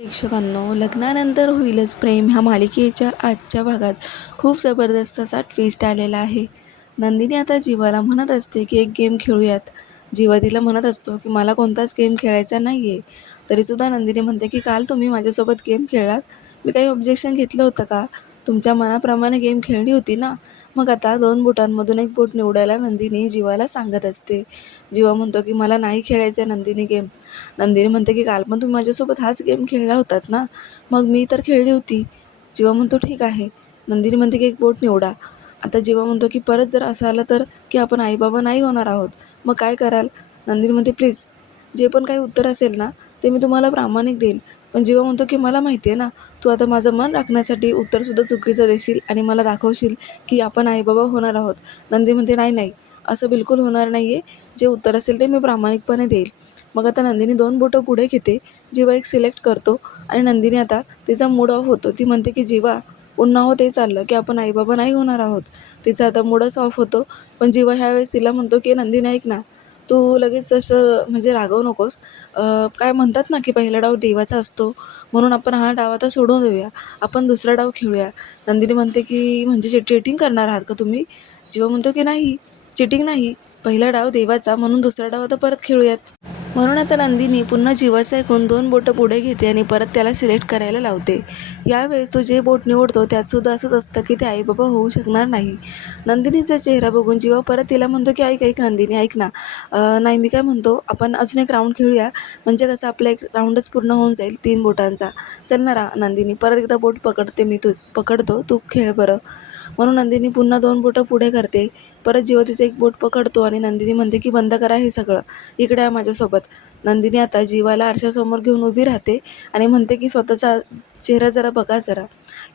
प्रेक्षकांनो, लग्नानंतर होईलच प्रेम ह्या मालिकेच्या आजच्या भागात खूप जबरदस्त असा ट्विस्ट आलेला आहे. नंदिनी आता जीवाला म्हणत असते की एक गेम खेळूयात. जीवा तिला म्हणत असतो की मला कोणताच गेम खेळायचा नाही आहे. तरीसुद्धा नंदिनी म्हणते की काल तुम्ही माझ्यासोबत गेम खेळलात, मी काही ऑब्जेक्शन घेतलं होतं का? तुमच्या मनाप्रमाणे गेम खेळली होती ना. मग आता 2 बोटांमधून एक बोट निवडायला नंदिनी जीवाला सांगत असते. जीवा म्हणतो की मला नाही खेळायचं आहे नंदिनी गेम. नंदिनी म्हणते की काल पण तुम्ही माझ्यासोबत हाच गेम खेळला होतात ना. मग मी तर खेळली होती. जीवा म्हणतो ठीक आहे. नंदिनी म्हणते की एक बोट निवडा. आता जीवा म्हणतो की परत जर असं आलं तर की आपण आईबाबा नाही होणार आहोत, मग काय कराल? नंदिनी म्हणते प्लीज जे पण काही उत्तर असेल ना ते मी तुम्हाला प्रामाणिक देईल. पण जीवा म्हणतो की मला माहिती आहे ना, तू आता माझं मन राखण्यासाठी उत्तरसुद्धा चुकीचं देशील आणि मला दाखवशील की आपण आईबाबा होणार आहोत. नंदिनी म्हणते नाही नाही, असं बिलकुल होणार नाही आहे. जे उत्तर असेल ते मी प्रामाणिकपणे देईल. मग आता नंदिनी 2 बोटं पुढे घेते. जीवा एक सिलेक्ट करतो आणि नंदिनी आता तिचा मूड ऑफ होतो. ती म्हणते की जीवा पुन्हा हो ते चाललं की आपण आईबाबा नाही होणार आहोत. तिचा आता मूडच ऑफ होतो. पण जीवा ह्यावेळेस तिला म्हणतो की नंदिनी ऐक ना, तू लगेच असं म्हणजे रागवू नकोस. काय म्हणतात ना की पहिला डाव देवाचा असतो, म्हणून आपण हा डाव आता सोडून देऊया. आपण दुसरा डाव खेळूया. नंदिनी म्हणते की म्हणजे चीटिंग करणार आहात का तुम्ही? जीवा म्हणतो की नाही, चिटिंग नाही. पहिला डाव देवाचा, म्हणून दुसरा डाव आता परत खेळूयात. म्हणून आता नंदिनी पुन्हा जीवाचं ऐकून 2 बोटं पुढे घेते आणि परत त्याला सिलेक्ट करायला लावते. यावेळेस तो जे बोट निवडतो त्यातसुद्धा असंच असतं की ते आईबाबा होऊ शकणार नाही. नंदिनीचा चेहरा बघून जीवा परत तिला म्हणतो की ऐक ऐक नंदिनी ऐक ना, नाही मी काय म्हणतो आपण अजून एक राऊंड खेळूया, म्हणजे कसं आपला एक राऊंडच पूर्ण होऊन जाईल 3 बोटांचा. चल ना नंदिनी, परत एकदा बोट पकडते मी, तू पकडतो, तू खेळ बरं. म्हणून नंदिनी पुन्हा 2 बोटं पुढे करते. परत जीवा तिचं एक बोट पकडतो आणि नंदिनी म्हणते की बंद करा हे सगळं, इकडे आहे माझ्यासोबत. नंदिनी आता जीवाला आरशासमोर घेऊन उभी राहते आणि म्हणते की स्वतःचा चेहरा जरा बघा जरा.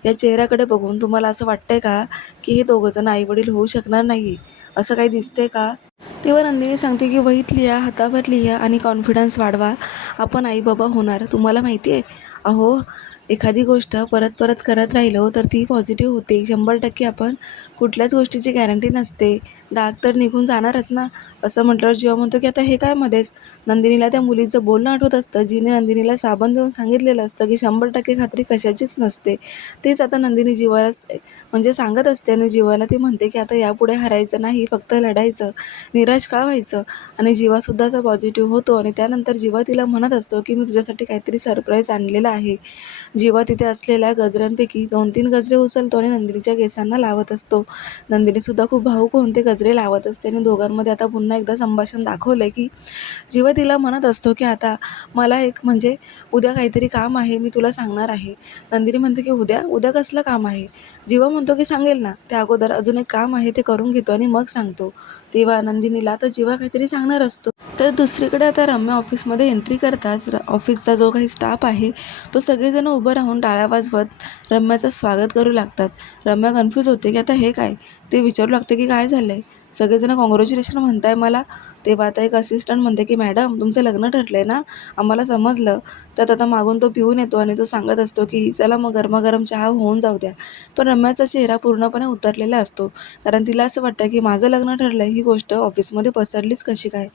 या चेहऱ्याकडे बघून तुम्हाला असं वाटतंय का की हे दोघंजण आईवडील होऊ शकणार नाही, असं काही दिसतंय का? तेव्हा नंदिनी सांगते की वहीत लिहा, हातावर लिहा आणि कॉन्फिडन्स वाढवा. आपण आईबाबा होणार. तुम्हाला माहिती आहे, अहो एखादी गोष्ट परत परत करत राहिलो तर ती पॉझिटिव्ह होते. 100% आपण कुठल्याच गोष्टीची गॅरंटी नसते. डाग तर निघून जाणारच ना. असं म्हटल्यावर जीवा म्हणतो की आता हे काय मध्येच? नंदिनीला त्या मुलीचं बोलणं आठवत असतं, जिने नंदिनीला साबण देऊन सांगितलेलं असतं की 100% खात्री कशाचीच नसते. तेच आता नंदिनी जीवाला म्हणजे सांगत असते आणि जीवाला ती म्हणते की आता यापुढे हरायचं नाही, फक्त लढायचं. निराश का व्हायचं? आणि जीवासुद्धा आता पॉझिटिव्ह होतो आणि त्यानंतर जीवा तिला म्हणत असतो की मी तुझ्यासाठी काहीतरी सरप्राईज आणलेलं आहे. जीवा तिथे असलेल्या गजऱ्यांपैकी 2-3 गजरे उचलतो आणि नंदिनीच्या केसांना लावत असतो. नंदिनीसुद्धा खूप भावूक होऊन ते गजरे लावत असते आणि दोघांमध्ये आता पुन्हा एकदा संभाषण दाखवलं की जीवा तिला म्हणत असतो की आता मला एक म्हणजे उद्या काहीतरी काम आहे, मी तुला सांगणार आहे. नंदिनी म्हणते की उद्या? उद्या कसलं काम आहे? जीवा म्हणतो की सांगेल ना, त्या अगोदर अजून एक काम आहे ते करून घेतो आणि मग सांगतो. तेव्हा नंदिनीला आता जीवा काहीतरी सांगणार असतो. तर दुसरीकडे आता रम्या ऑफिसमध्ये एंट्री करताच ऑफिसचा जो काही स्टाफ आहे तो सगळेजण उभं राहून टाळ्या वाजवत रम्याचं स्वागत करू लागतात. रम्या कन्फ्यूज होते की आता हे काय? ते विचारू लागते की काय झालं आहे? सगळेजण कॉंग्रॅच्युलेशन म्हणताय मला. तेव्हा आता एक असिस्टंट म्हणते की मॅडम तुमचं लग्न ठरलं आहे ना, आम्हाला समजलं. त्यात आता मागून तो पिऊन येतो आणि तो सांगत असतो की चला मग गरमागरम चहा होऊन जाऊ द्या. पण रम्याचा चेहरा पूर्णपणे उतरलेला असतो, कारण तिला असं वाटतं की माझं लग्न ठरलं आहे ही गोष्ट ऑफिसमध्ये पसरलीच कशी काय?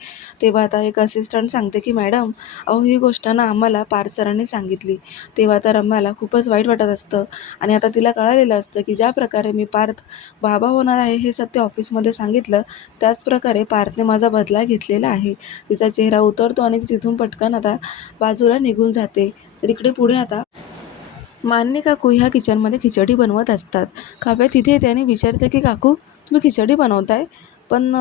तेव्हा आता एक असिस्टंट सांगते की मॅडम अहो ही गोष्ट ना आम्हाला पार्थ सरांनी सांगितली. तेव्हा आता रम्याला खूपच वाईट वाटत असतं आणि आता तिला कळालेलं असतं की ज्या प्रकारे मी पार्थ बाबा होणार आहे हे सत्य ऑफिसमध्ये सांगितलं, त्याच प्रकारे पार्थने माझा बदला घेतलेला आहे. तिचा चेहरा उतरतो आणि ती तिथून पटकन आता बाजूला निघून जाते. तर इकडे पुढे आता मान्य काकू ह्या किचनमध्ये खिचडी बनवत असतात. काव्या तिथे येते आणि विचारते की काकू तुम्ही खिचडी बनवताय, पण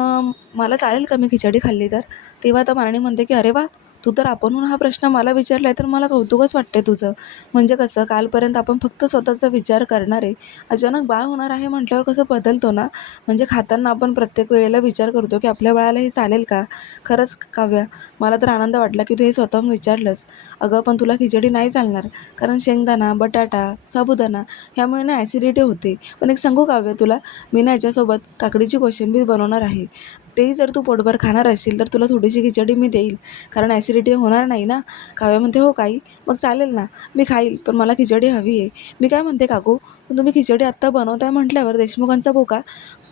मला चालेल का मी खिचडी खाल्ली तर? तेव्हा आता मारणी म्हणते की अरे वा, तू तर आपणहून हा प्रश्न मला विचारला आहे तर मला कौतुकच वाटते तुझं. म्हणजे कसं कालपर्यंत आपण फक्त स्वतःचा विचार करणारे, अचानक बाळ होणार आहे म्हटल्यावर कसं बदलतो ना. म्हणजे खाताना आपण प्रत्येक वेळेला विचार करतो की आपल्या बाळाला हे चालेल का? खरंच काव्या, मला तर आनंद वाटला की तू हे स्वतःहून विचारलंस. अगं पण तुला खिचडी नाही चालणार, कारण शेंगदाणा, बटाटा, साबुदाणा ह्यामुळे ना ॲसिडिटी होते. पण एक सांगू काव्य तुला, मी ना याच्यासोबत काकडीची कोशिंबीर बनवणार आहे. तेही जर तू पोटभर खाणार असशील तर तुला थोडीशी खिचडी मी देईल, कारण ॲसिडिटी होणार नाही ना. काव्या म्हणते हो काही, मग चालेल ना, मी खाईल, पण मला खिचडी हवी आहे. मी काय म्हणते काकू, पण तुम्ही खिचडी आत्ता बनवताय म्हटल्यावर देशमुखांचा बोका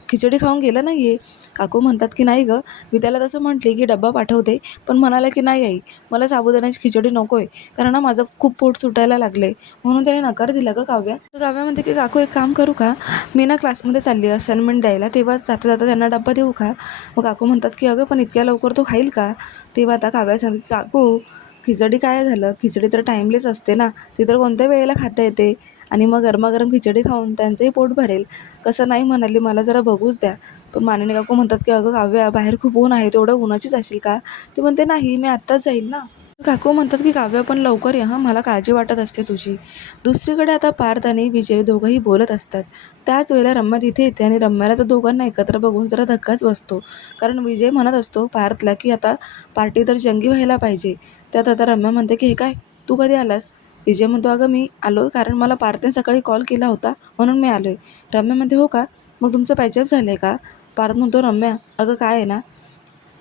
खिचडी खाऊन गेला नाही आहे. काकू म्हणतात की नाही गं, मी त्याला तसं म्हटले की डब्बा पाठवते, पण म्हणाला की नाही आई, मला साबुदाण्याची खिचडी नको आहे, कारण ना माझं खूप पोट सुटायला लागलं म्हणून त्याने नकार दिला गं काव्या. तर काव्या म्हणते की काकू एक काम करू का, मी ना क्लासमध्ये चालली असाइनमेंट द्यायला, तेव्हा जाता जाता त्यांना डब्बा देऊ का? मग काकू म्हणतात की अगं पण इतक्या लवकर तो खाईल का? तेव्हा आता काव्या सांगते की काकू खिचडी काय झालं, खिचडी तर टाईमलेस असते ना, ती तर कोणत्या वेळेला खाता येते आणि मग गरमागरम खिचडी खाऊन त्यांचंही पोट भरेल. कसं नाही म्हणाली, मला जरा बघूच द्या. पण मानिनी काकू म्हणतात की अगं काव्या, बाहेर खूप ऊन आहे, तेवढं उन्हाचीच असेल का? ती म्हणते नाही, मी आत्ताच जाईल ना. काकू म्हणतात की काव्या पण लवकर ये हां, मला काळजी वाटत असते तुझी. दुसरीकडे आता पार्थ आणि विजय दोघंही बोलत असतात. त्याच वेळेला रम्या तिथे येते आणि रम्याला तर दोघांना एकत्र बघून जरा धक्काच बसतो. कारण विजय म्हणत असतो पार्थला की आता पार्टी तर जंगी व्हायला पाहिजे. त्यात आता रम्या म्हणते की हे काय, तू कधी आलास? विजय म्हणतो अगं मी आलो कारण मला पार्थने सकाळी कॉल केला होता म्हणून मी आलोय. रम्या म्हणते हो का, मग तुमचं पॅचअप झालंय का? पार्थ म्हणतो रम्या अगं काय आहे ना,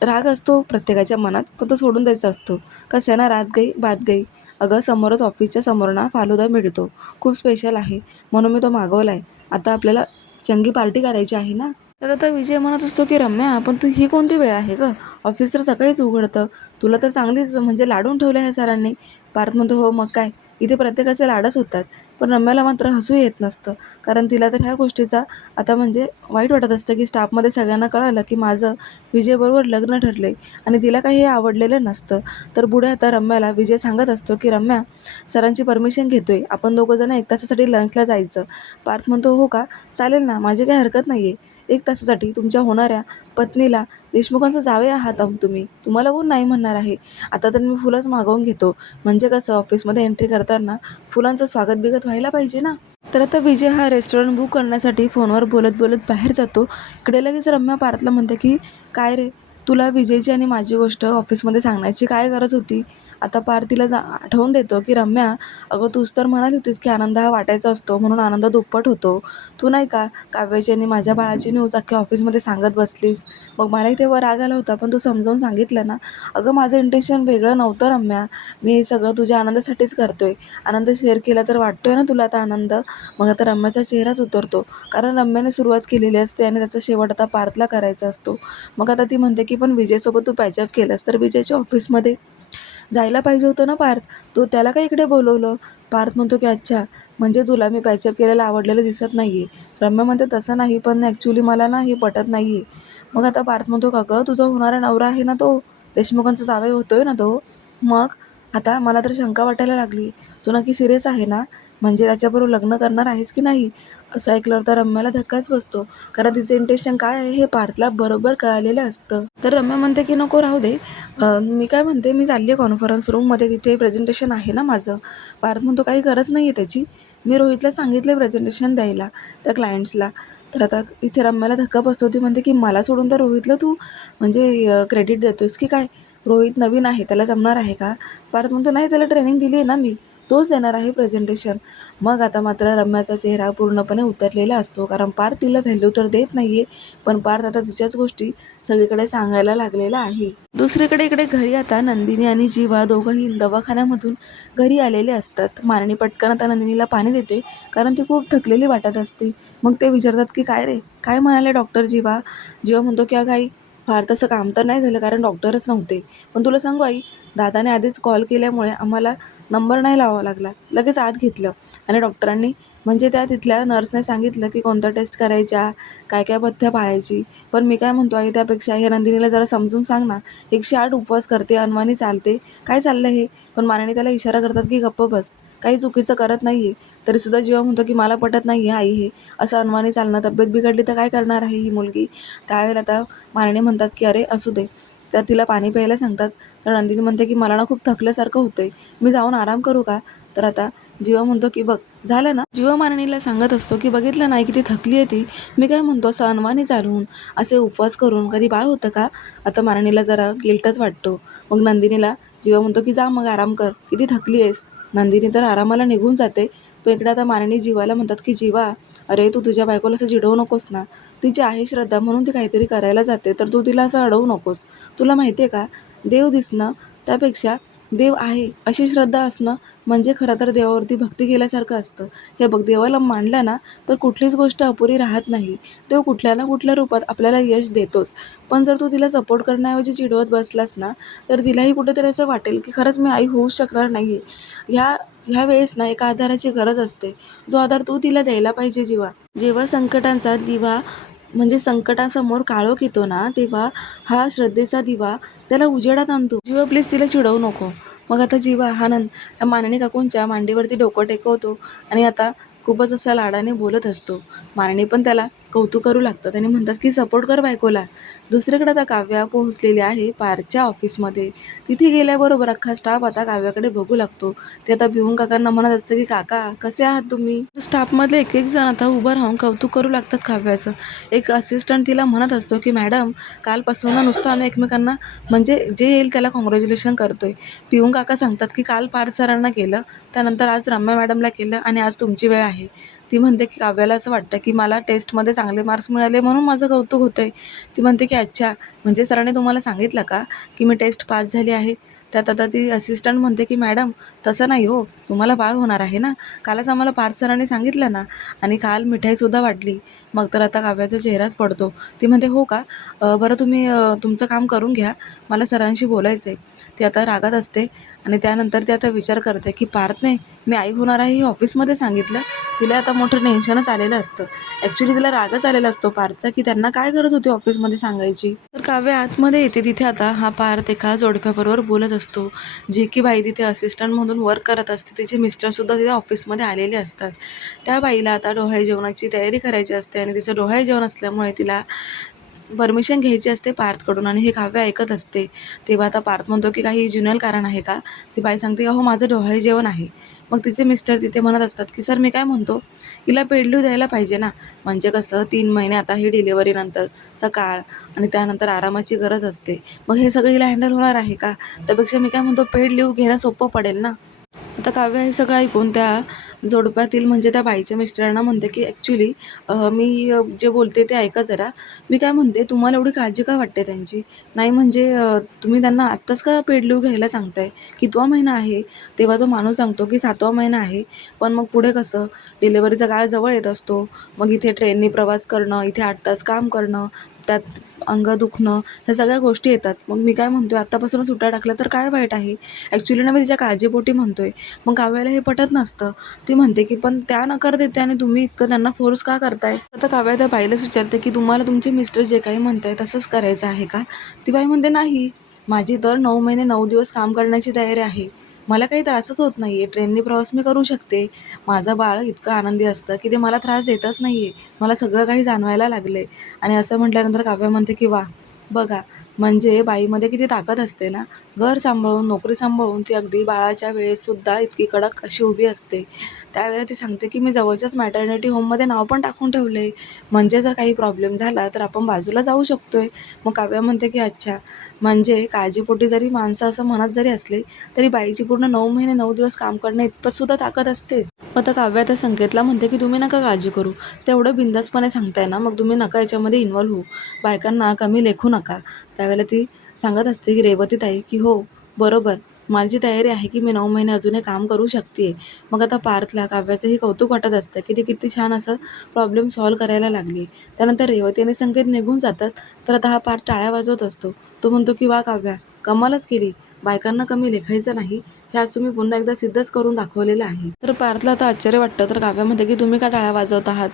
राग असतो प्रत्येकाच्या मनात, पण तो सोडून द्यायचा असतो. कसं आहे ना, रात गई बात गई. अगं समोरच ऑफिसच्या समोर ना फालुदा मिळतो, खूप स्पेशल आहे, म्हणून मी तो मागवला आहे. आता आपल्याला चंगी पार्टी करायची आहे ना. तर आता विजय म्हणत असतो की रम्या पण तू ही कोणती वेळ आहे गं, ऑफिस तर सकाळीच उघडतं, तुला तर चांगलीच म्हणजे लाडून ठेवलं ह्या सरांनी. पार्थ म्हणतो हो मग काय, इथे प्रत्येकाचे लाडच होतात. पण रम्याला मात्र हसू येत नसतं, कारण तिला तर ह्या गोष्टीचा आता म्हणजे वाईट वाटत असतं की स्टाफमध्ये सगळ्यांना कळालं की माझं विजयबरोबर लग्न ठरले आणि तिला काही हे आवडलेलं नसतं. तर पुढे आता रम्याला विजय सांगत असतो की रम्या, सरांची परमिशन घेतोय, आपण दोघं जण 1 तासासाठी लंचला जायचं. पार्थ म्हणतो हो का, चालेल ना, माझी काही हरकत नाही आहे. 1 तासासाठी तुमच्या होणाऱ्या पत्नीला, देशमुखांचं जावे आहात तुम्ही, तुम्हाला कोण नाही म्हणणार आहे. आता तर मी फुलंच मागवून घेतो, म्हणजे कसं ऑफिसमध्ये एंट्री करताना फुलांचं स्वागत बिगत व्हायला पाहिजे ना. तर आता विजय हा रेस्टॉरंट बुक करण्यासाठी फोनवर बोलत बोलत बाहेर जातो. इकडे लगेच रम्या पार्थला म्हणते की काय रे, तुला विजयची आणि माझी गोष्ट ऑफिसमध्ये सांगण्याची काय गरज होती? आता पार्थ तिला आठवून देतो की रम्या, अगं तूच तर म्हणाली होतीस की आनंद हा वाटायचा असतो, म्हणून आनंद दुप्पट होतो. तू नाही का काव्याची आणि माझ्या बाळाची न्यूज अख्ख्या ऑफिसमध्ये सांगत बसलीस, मग मलाही तेव्हा राग आला होता, पण तू समजावून सांगितलं ना. अगं माझं इंटेन्शन वेगळं नव्हतं रम्या, मी हे सगळं तुझ्या आनंदासाठीच करतोय. आनंद शेअर केला तर वाटतोय ना तुला आता आनंद. मग आता रम्याचा चेहराच उतरतो, कारण रम्याने सुरुवात केलेली असते आणि त्याचा शेवट आता पार्थला करायचा असतो. मग आता ती म्हणते की पण विजयसोबत तू पॅचअप केलंस तर विजयच्या ऑफिसमध्ये जायला पाहिजे होतं ना पार्थ, तो त्याला काय इकडे बोलवलं? पार्थ म्हणतो की अच्छा, म्हणजे तुला मी पॅचअप केलेलं आवडलेलं दिसत नाही आहे. रम्या म्हणते तसं नाही, पण ॲक्च्युली मला ना हे पटत नाही आहे. मग आता पार्थ म्हणतो का गं, तुझा होणारा नवरा आहे ना तो, देशमुखांचा जावई होतोय ना तो. मग आता मला तर शंका वाटायला लागली, तू नक्की सिरियस आहे ना, म्हणजे त्याच्याबरोबर लग्न करणार आहेस की नाही? असं ऐकल्यावर तर रम्याला धक्काच बसतो, कारण तिचं इंटेन्शन काय आहे हे पार्थला बरोबर कळालेलं असतं. तर रम्या म्हणते की नको राहू दे, मी काय म्हणते, मी चालली आहे कॉन्फरन्स रूममध्ये, तिथे प्रेझेंटेशन आहे ना माझं. पार्थ म्हणतो काही गरज नाही आहे त्याची, मी रोहितला सांगितलं प्रेझेंटेशन द्यायला त्या क्लायंट्सला. तर आता इथे रम्याला धक्का बसतो, ती म्हणते की मला सोडून तर रोहितला तू म्हणजे क्रेडिट देतोयस की काय? रोहित नवीन आहे, त्याला जमणार आहे का? पार्थ म्हणतो नाही, त्याला ट्रेनिंग दिली आहे ना मी, तोच देणार आहे प्रेझेंटेशन. मग आता मात्र रम्याचा चेहरा पूर्णपणे उतरलेला असतो, कारण पार्थ तिला व्हॅल्यू तर देत नाही आहे, पण पार्थ आता तिच्याच गोष्टी सगळीकडे सांगायला लागलेला आहे. दुसरीकडे इकडे घरी आता नंदिनी आणि जीवा दोघंही दवाखान्यामधून घरी आलेले असतात. मारणी पटकन आता नंदिनीला पाणी देते, कारण ती खूप थकलेली वाटत असते. मग ते विचारतात की काय रे, काय म्हणाले डॉक्टर जीवा? जीवा म्हणतो की अगं आई, फार तसं काम तर नाही झालं, कारण डॉक्टरच नव्हते. पण तुला सांगू आई, दादाने आधीच कॉल केल्यामुळे आम्हाला नंबर नाही लावावा लागला, लगेच आत घेतलं आणि डॉक्टरांनी म्हणजे त्या तिथल्या नर्सने सांगितलं की कोणत्या टेस्ट करायच्या, काय काय पथ्य पाळायची. पण मी काय म्हणतो आई, त्यापेक्षा हे नंदिनीला जरा समजून सांग ना, 108 उपवास करते, अनवाणी चालते, काय चाललं हे? पण माननी त्याला इशारा करतात की गप्प बस, काही चुकीचं करत नाही आहे. तरीसुद्धा जीवा म्हणतो की मला पटत नाही आहे आई हे, असं अनवाणी चालणं, तब्येत बिघडली तर काय करणार आहे ही मुलगी? त्यावेळेला आता माननी म्हणतात की अरे असू दे, त्या तिला पाणी प्यायला सांगतात. तर नंदिनी म्हणते की मला ना खूप थकल्यासारखं होतंय, मी जाऊन आराम करू का? तर आता जीवा म्हणतो की बघ झालं ना. जीवा माननीला सांगत असतो की बघितलं नाही किती थकली आहे ती, मी काय म्हणतो असं अनवाणी चालून, असे उपवास करून कधी बाळ होतं का? आता माननीला जरा गिल्टच वाटतो. मग नंदिनीला जीवा म्हणतो की जा मग आराम कर, किती थकली आहेस. नंदिनी तर आरामाला निघून जाते. पण इकडे आता माननी जीवाला म्हणतात की जीवा, अरे तू तुझ्या बायकोला असं चिडवू नकोस ना, तिची आहे श्रद्धा म्हणून ती काहीतरी करायला जाते, तर तू तिला असं अडवू नकोस. तुला माहिती आहे का, देव दिसणं त्यापेक्षा देव आहे अशी श्रद्धा असणं म्हणजे खरं तर देवावरती भक्ती केल्यासारखं असतं. हे बघ, देवाला मानलं ना तर कुठलीच गोष्ट अपुरी राहत नाही. देव कुठल्या ना कुठल्या रूपात आपल्याला यश देतोच. पण जर तू तिला सपोर्ट करण्याऐवजी चिडवत बसलास ना तर तिलाही कुठेतरी असं वाटेल की खरंच मी आई होऊच शकणार नाही. ह्या वेळेस ना एका आधाराची गरज असते, जो आधार तू तिला द्यायला पाहिजे. जेव्हा संकटांचा दिवा म्हणजे संकटासमोर काळोख येतो ना, तेव्हा हा श्रद्धेचा दिवा त्याला उजेडात आणतो. जीवा प्लीज तिला चिडवू नको. मग आता जीवा हा या माननी काकूंच्या मांडीवरती डोकं टेकवतो आणि आता खूपच असा लाडाने बोलत असतो. माननी पण त्याला कौतुक करू लागतात आणि म्हणतात की सपोर्ट कर बायकोला. दुसरीकडे आता काव्या पोहोचलेली आहे पारच्या ऑफिसमध्ये. तिथे गेल्याबरोबर अख्खा स्टाफ आता काव्याकडे बघू लागतो. ते आता भिवून काकांना म्हणत असतं की काका कसे आहात तुम्ही. स्टाफमधले एक एक जण आता उभं राहून कौतुक करू लागतात काव्याचं. एक असिस्टंट तिला म्हणत असतो की मॅडम कालपासून ना नुसतं आम्ही एकमेकांना म्हणजे जे येईल त्याला कॉंग्रॅच्युलेशन करतोय. पिऊन काका सांगतात की काल पार सरांना केलं, त्यानंतर आज रम्या मॅडमला केलं आणि आज तुमची वेळ आहे. ती म्हणते की काव्याला असं वाटतं की मला टेस्टमध्ये चांगले मार्क्स मिळाले म्हणून माझं कौतुक होतंय. ती म्हणते की अच्छा, म्हणजे सरांनी तुम्हाला सांगितलं का की मी टेस्ट पास झाली आहे. त्यात आता ती असिस्टंट म्हणते की मॅडम तसं नाही हो, तुम्हाला बाळ होणार आहे ना, कालच आम्हाला पार्थ सरांनी सांगितलं ना, आणि काल मिठाईसुद्धा वाटली. मग तर आता काव्याचा चेहराच पडतो. ती म्हणते हो का, बरं तुम्ही तुमचं काम करून घ्या, मला सरांशी बोलायचं आहे. ती आता रागात असते आणि त्यानंतर ती आता विचार करते की पार्थने मी आई होणार आहे हे ऑफिसमध्ये सांगितलं. तिला आता मोठं टेन्शनच आलेलं असतं. ॲक्च्युली तिला रागच आलेला असतो पार्थचा की त्यांना काय गरज होती ऑफिसमध्ये सांगायची. तर काव्य आतमध्ये येते. तिथे आता हा पार्थ एका जोडप्याबरोबर बोलत असतो, जी की बाई तिथे असिस्टंट म्हणून वर्क करत असते. तिचे मिस्टरसुद्धा तिथे ऑफिसमध्ये आलेले असतात. त्या बाईला आता डोहाळे जेवणाची तयारी करायची असते आणि तिचं डोहाळे जेवण असल्यामुळे तिला परमिशन घ्यायची असते पार्थकडून आणि हे काव्य ऐकत असते. तेव्हा आता पार्थ म्हणतो की काही ज्युनियल कारण आहे का. ती बाई सांगते का हो माझं डोहाळे जेवण आहे. मग तिचे मिस्टर तिथे म्हणत असतात की सर मी काय म्हणतो, हिला पेड लीव्ह द्यायला पाहिजे ना, म्हणजे कसं 3 महिने आता ही डिलिव्हरी नंतरचा काळ आणि त्यानंतर आरामाची गरज असते. मग हे सगळं हिला हँडल होणार आहे का. त्यापेक्षा मी काय म्हणतो पेड लीव्ह घेणं सोपं पडेल ना. आता काव्य हे सगळं ऐकून त्या जोडप्यातील म्हणजे त्या बाईच्या मिस्टरांना म्हणते की ॲक्च्युली मी जे बोलते ते ऐका जरा. मी काय म्हणते तुम्हाला एवढी काळजी का वाटते त्यांची. नाही म्हणजे तुम्ही त्यांना आत्ताच का पेड लीव्ह घ्यायला सांगताय. कितवा महिना आहे. तेव्हा तो माणूस सांगतो की 7वा महिना आहे. पण मग पुढे कसं डिलेवरीचा काळ जवळ येत असतो. मग इथे ट्रेननी प्रवास करणं, इथे 8 तास काम करणं, त्यात अंग दुखणं, ह्या सगळ्या गोष्टी येतात. मग मी काय म्हणतोय आत्तापासूनच सुट्ट्या टाकल्या तर काय वाईट आहे. ॲक्च्युली ना मी तिच्या काळजीपोटी म्हणतोय. मग काव्याला हे पटत नसतं. ती म्हणते की पण त्या नकार देते आणि तुम्ही इतकं त्यांना फोर्स का करताय. आता काव्या त्या बाईलाच विचारते की तुम्हाला तुमचे मिस्टर जे काही म्हणताय तसंच करायचं आहे का. ती बाई म्हणते नाही, माझी दर 9 महिने 9 दिवस काम करण्याची तयारी आहे. मला काही त्रासच होत नाही आहे. ट्रेनने प्रवास मी करू शकते. माझं बाळ इतकं आनंदी असतं की ते मला त्रास देतच नाही आहे. मला सगळं काही जाणवायला लागलं आहे. आणि असं म्हटल्यानंतर काव्य म्हणते की वा बघा, म्हणजे बाईमध्ये किती ताकद असते ना. घर सांभाळून नोकरी सांभाळून ती अगदी बाळाच्या वेळेससुद्धा इतकी कडक अशी उभी असते. त्यावेळेला ती सांगते की मी जवळच्याच मॅटर्निटी होममध्ये नाव पण टाकून ठेवलं आहे, म्हणजे जर काही प्रॉब्लेम झाला तर आपण बाजूला जाऊ शकतोय. मग काव्य म्हणते की अच्छा, म्हणजे काळजीपोटी जरी माणसं असं म्हणत जरी असले तरी बाईची पूर्ण 9 महिने 9 दिवस काम करणं इतपतसुद्धा ताकद असतेच. मग आता काव्य त्या संकेतला म्हणते की तुम्ही नका काळजी करू, तेवढं बिंदासपणे सांगताय ना, मग तुम्ही नका याच्यामध्ये इन्व्हॉल्व होऊ, बायकांना कमी लेखू नका. त्यावेळेला ती सांगत असते की रेवतीताई की हो बरोबर, माझी तयारी आहे की मी 9 महिने अजूनही काम करू शकते. मग आता पार्थला काव्याचंही कौतुक वाटत असतं की ती किती छान असं प्रॉब्लेम सॉल्व्ह करायला लागली. त्यानंतर रेवती आणि संकेत निघून जातात. तर आता हा पार्थ टाळ्या वाजवत असतो. तो म्हणतो की वा काव्या, कमालच केली, बायकांना कमी लेखायचं नाही, हे आज तुम्ही पुन्हा एकदा सिद्धच करून दाखवलेलं आहे. तर पार्थला आता आश्चर्य वाटतं. तर काव्य म्हणते की तुम्ही का टाळ्या वाजवत आहात.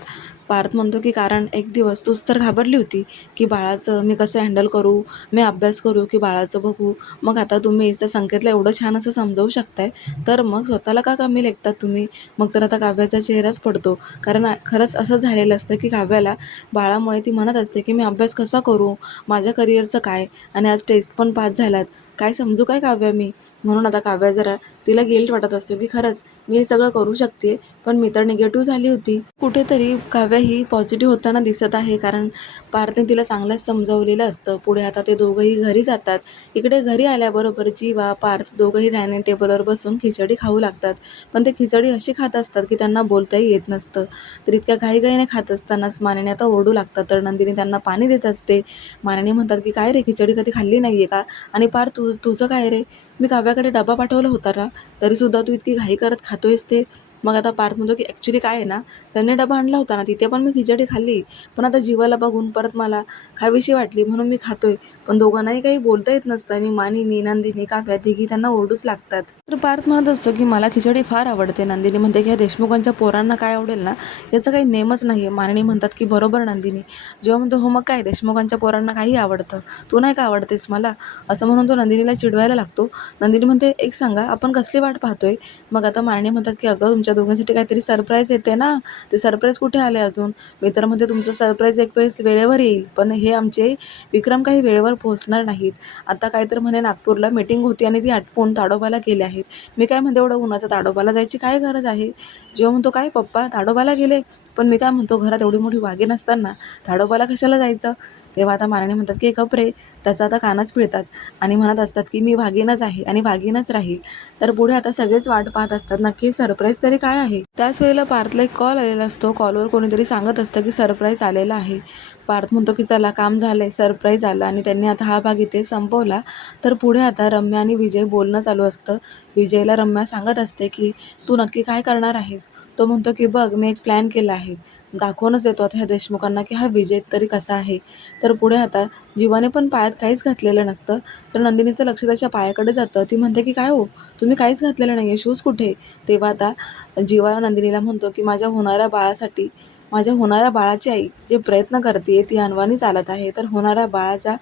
पार्थ म्हणतो की कारण एक दिवस तूच तर घाबरली होती की बाळाचं मी कसं हँडल करू, मी अभ्यास करू की बाळाचं बघू. मग आता तुम्ही त्या संकेतला एवढं छान असं समजावू शकताय, तर मग स्वतःला का कमी लेखतात तुम्ही. मग तर आता काव्याचा चेहराच पडतो. कारण खरंच असं झालेलं असतं की काव्याला बाळामुळे ती म्हणत असते की मी अभ्यास कसा करू, माझ्या करिअरचं काय, आणि आज टेस्ट पण पास झालात, काय समजू काय काव्या मी. म्हणून आता काव्या जरा तिला गिल्ट वाटत असतो की खरंच मी हे सगळं करू शकते, पण मी तर निगेटिव्ह झाली होती. कुठेतरी काव्या ही पॉझिटिव्ह होताना दिसत आहे, कारण पार्थने तिला चांगलंच समजावलेलं असतं. पुढे आता ते दोघंही घरी जातात. इकडे घरी आल्याबरोबर जीवा पार्थ दोघंही डायनिंग टेबलवर बसून खिचडी खाऊ लागतात. पण ते खिचडी अशी खात असतात की त्यांना बोलताही येत नसतं. तर इतक्या घाईघाईने खात असतानाच माननी आता ओरडू लागतात. तर नंदिनी त्यांना पाणी देत असते. माननी म्हणतात की काय रे, खिचडी कधी खाल्ली नाही आहे का. आणि पार्थ तुझं काय रे, मी काव्याकडे डबा पाठवला होता ना, तरीसुद्धा तू इतकी घाई करत खातोयस ते. मग आता पार्थ म्हणतो की ॲक्च्युली काय आहे ना, त्यांनी डबा आणला होता ना, तिथे पण मी खिचडी खाल्ली. पण आता जीवाला बघून परत मला खावीशी वाटली म्हणून मी खातोय. पण दोघांनाही काही बोलता येत नसतं आणि मानिनी, नंदिनी, काव्या तिघी त्यांना ओरडूच लागतात. तर पार्थ म्हणत असतो की मला खिचडी फार आवडते. नंदिनी म्हणते की ह्या देशमुखांच्या पोरांना काय आवडेल ना, याचं काही नेमच नाही आहे. मानिनी म्हणतात की बरोबर नंदिनी. जेव्हा म्हणतो हो मग काय, देशमुखांच्या पोरांना काही आवडतं, तू नाही का आवडतेस मला, असं म्हणून तो नंदिनीला चिडवायला लागतो. नंदिनी म्हणते एक सांगा आपण कसली वाट पाहतोय. मग आता मानिनी म्हणतात की अगं तुमच्या दोघांसाठी काहीतरी सरप्राईज येते ना, ते सरप्राईज कुठे आले अजून. मी तर म्हणते तुमचं सरप्राईज एक वेळेस वेळेवर येईल, पण हे आमचे विक्रम काही वेळेवर पोहोचणार नाहीत. आता काय तर म्हणे नागपूरला मीटिंग होती आणि ती आटपून ताडोबाला गेले आहेत. मी काय म्हणते एवढं उन्हाचं ताडोबाला जायची काय गरज आहे. जेव्हा म्हणतो काय पप्पा ताडोबाला गेले, पण मी काय म्हणतो घरात एवढी मोठी वाघीण असताना ताडोबाला कशाला जायचं. तेव्हा आता मानिनी म्हणतात की गप रे, त्याचा आता कानच पिळतात आणि म्हणत असतात की मी वाघीणच आहे आणि वाघीणच राहील. तर पुढे आता सगळेच वाट पाहत असतात नक्की सरप्राईज तरी काय आहे. त्याच वेळेला पार्थला एक कॉल आलेला असतो. कॉलवर कोणीतरी सांगत असतं की सरप्राईज आलेला आहे. पार्थ म्हणतो की चला काम झालंय, सरप्राईज आला आणि त्यांनी आता हा भाग इथे संपवला. तर पुढे आता रम्या आणि विजय बोलणं चालू असतं. विजयला रम्या सांगत असते की तू नक्की काय करणार आहेस. तो म्हणतो की बघ मी एक प्लॅन केला आहे, दाखवूनच देतो आता ह्या देशमुखांना की हा विजय तरी कसा आहे. तर पुढे आता जीवाने पण पायात काहीच घातलेलं नसतं. तर नंदिनीचं लक्ष त्याच्या पायाकडे जातं. ती म्हणते की काय हो, तुम्ही काहीच घातलेलं नाही आहे, शूज कुठे. तेव्हा आता जीवा नंदिनीला म्हणतो की माझ्या होणाऱ्या बाळाची आई जे प्रयत्न करते ती अनवाणी चालत आहे, तर होणाऱ्या बाळाच्या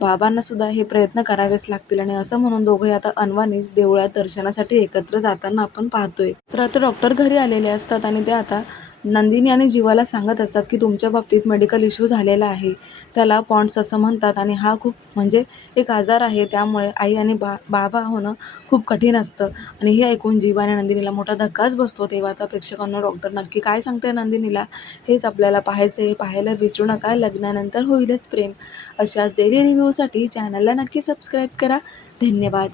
बाबांना सुद्धा हे प्रयत्न करावेच लागतील. आणि असं म्हणून दोघे आता अनवाणीच देवळात दर्शनासाठी एकत्र जाताना आपण पाहतोय. तर आता डॉक्टर घरी आलेले असतात आणि ते आता नंदिनी आणि जीवाला सांगत असतात की तुमच्या बाबतीत मेडिकल इश्यू झालेला आहे, त्याला पॉन्ड्स असं म्हणतात आणि हा खूप म्हणजे एक आजार आहे, त्यामुळे आई आणि बाबा होणं खूप कठीण असतं. आणि हे ऐकून जीवा आणि नंदिनीला मोठा धक्काच बसतो. तेव्हा आता प्रेक्षकांना डॉक्टर नक्की काय सांगते नंदिनीला हेच आपल्याला पाहायचं. पाहायला विसरू नका. लग्नानंतर होईलच प्रेम अशाच डेली रिव्ह्यूसाठी चॅनलला नक्की सबस्क्राईब करा. धन्यवाद.